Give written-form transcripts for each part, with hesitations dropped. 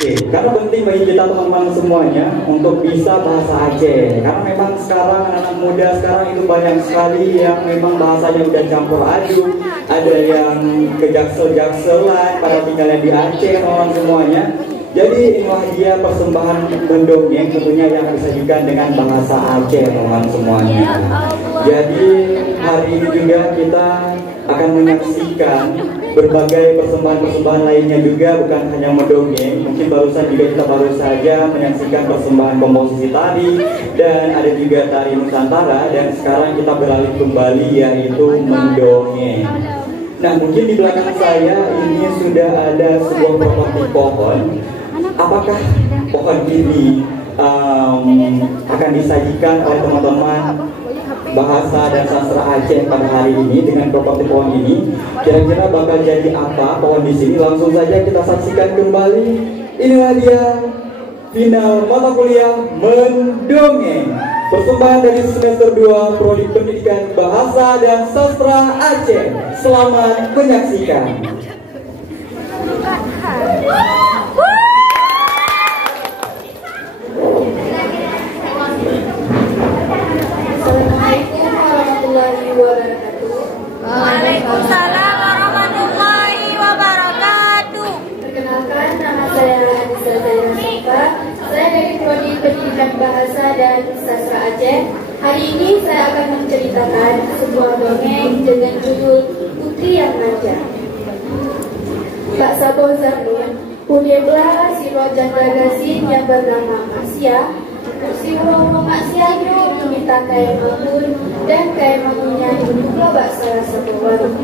Oke, karena penting bagi kita teman-teman semuanya untuk bisa bahasa Aceh. Karena memang sekarang anak-anak muda sekarang itu banyak sekali yang memang bahasanya udah campur aduk. Ada yang kejaksel-jakselan, pada tinggalnya di Aceh orang semuanya. Jadi inilah dia persembahan mendongeng tentunya yang disajikan dengan bahasa Aceh teman-teman semuanya. Jadi hari ini juga kita akan menyaksikan berbagai persembahan-persembahan lainnya juga, bukan hanya mendongeng. Mungkin barusan juga kita baru saja menyaksikan persembahan komposisi tari, dan ada juga tari Nusantara, dan sekarang kita beralih kembali yaitu mendongeng. Nah, mungkin di belakang saya ini sudah ada sebuah properti pohon. Apakah pohon ini akan disajikan oleh teman-teman bahasa dan sastra Aceh pada hari ini dengan properti pohon ini? Kira-kira bakal jadi apa pohon di sini? Langsung saja kita saksikan kembali. Inilah dia final mata kuliah mendongeng, persembahan dari semester 2 Prodi Pendidikan Bahasa dan Sastra Aceh. Selamat menyaksikan. Waalaikumsalam warahmatullahi wabarakatuh. Perkenalkan, nama saya Anissa Zaira Sofa. Saya dari Prodi Pendidikan Bahasa dan Sastra Aceh. Hari ini saya akan menceritakan sebuah dongeng dengan judul Putri yang Manja. Pak Sabo Zarnun, punyailah si Rojan Ragasin yang bernama Masya. Si Romo Masya itu meminta kain mamun, dan kain mamunnya dibentuklah bak salah satu warung.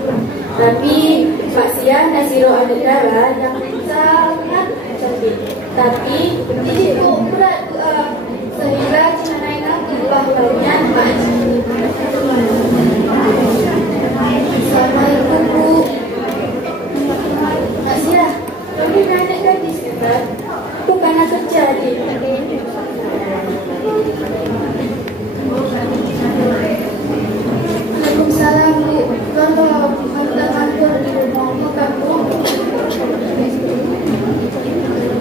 Tapi Masya Nasiro Adegara yang sangat cantik. Tapi itu berat sehingga Cina Naina berubah lainnya Makcik. Assalamualaikum Bu. Masya, kamu anak gadis kan? Bukan anak kerja di. Waalaikumsalam Bu. Kalau mantan-mantan di rumah kamu,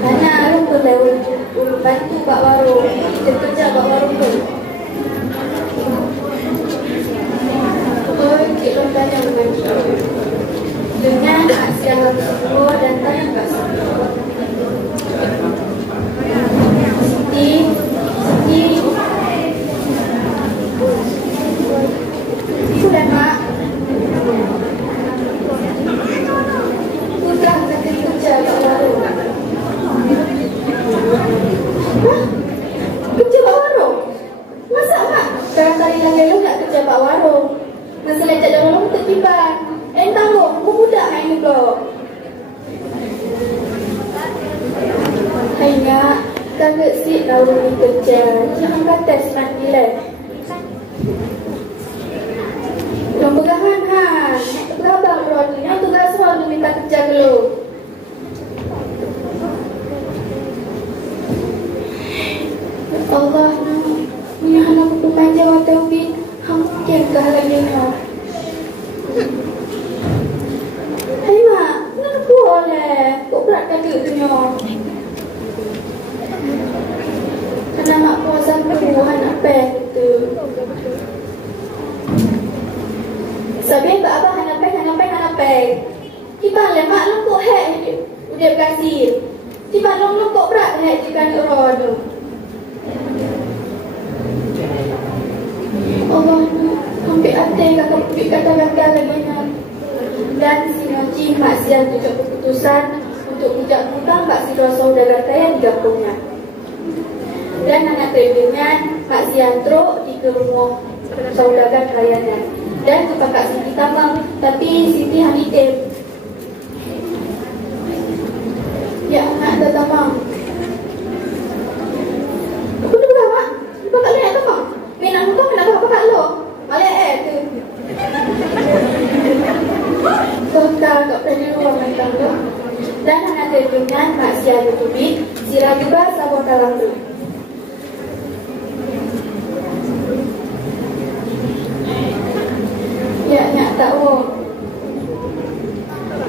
karena aku boleh bantu Pak Warung, kerja Pak Warung tu. Oh, Cik Lontanya membantu dengan hasil semua dan tanya Kak semua. Sudah Mak. Sudah kerja Pak Warung. Kerja Pak Warung? Masa Mak? Sekarang tadi lagi lu nak kerja Pak Warung. Masalah tak ada orang tertiban. Tanggung, budak main juga. Hanya kagak sih tahu ni kerja. Jangan kata senang nilai. Belum pegangan Han. Berapa Ron? Yang tugas Ron minta kerja dulu. Allah nak punya anak pemanja wataubi. Hampir lagi no. Hai Mak, nak boleh. Kok berat kaki tu nyo? Karena Mak puasa kebuhan apa itu? Sabi ba apa hanapay. Tiba le Mak long kok hek udah kasih. Tiba long kok berat hek jika rodo. Allah hampir ate kata lagi nak. Dan si Noci masih ada keputusan untuk bijak hutang Pak Sidro saudara kaya di kampungnya. Dan anak terdirinya Pak Siantro di rumah saudara kayanya. Dan kepada Siti Tamang, tapi Siti Hanitim. Ya anak ada Tamang. Aku tu berapa? Lupa tak lihat Tamang. Minat muka minat apa kat lo? Malek tu. Total tak pernah luar mentang tu. Dan anak terdirinya Mak Sia Yutubi, Siraguba Sabon Talang tu. Ya, nak tahu.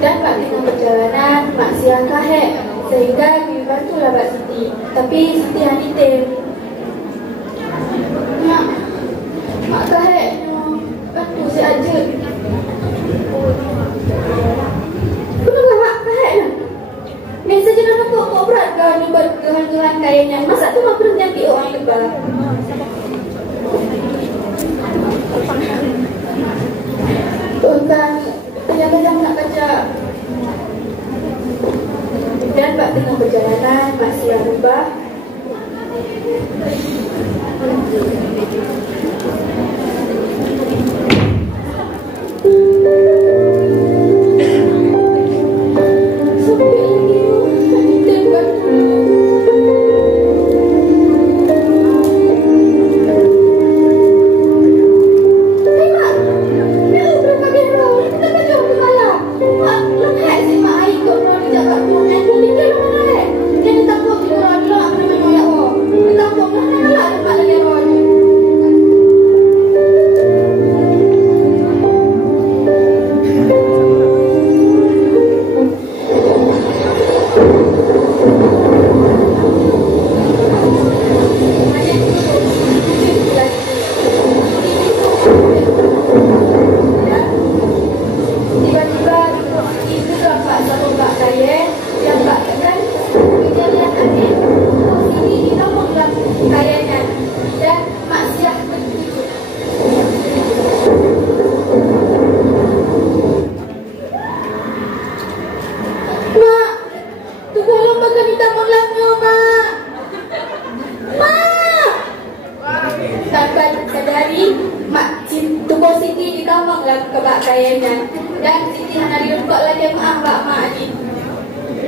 Dan Pak Tino perjalanan, Mak Siang kahek, sehingga dibantulah Mbak Siti. Tapi Siti hanitir. Mak kahek bantu si aja. Kenapa mak kahek lah? Biasa je nak kok berat kau ni buat kehan-kehan kayaknya. Masa tu mak pernah jadi orang lebar. Kan kejam-kejam nak baca. Dan Mbak tengah perjalanan, Mak siap ubah.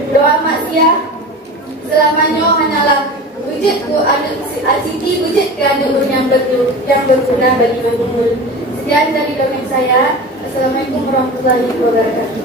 Doa Mak Sia selamanya hanyalah wujud Siti wujud kerana yang berguna bagi makmum. Sekian dari dongeng saya. Assalamualaikum warahmatullahi wabarakatuh.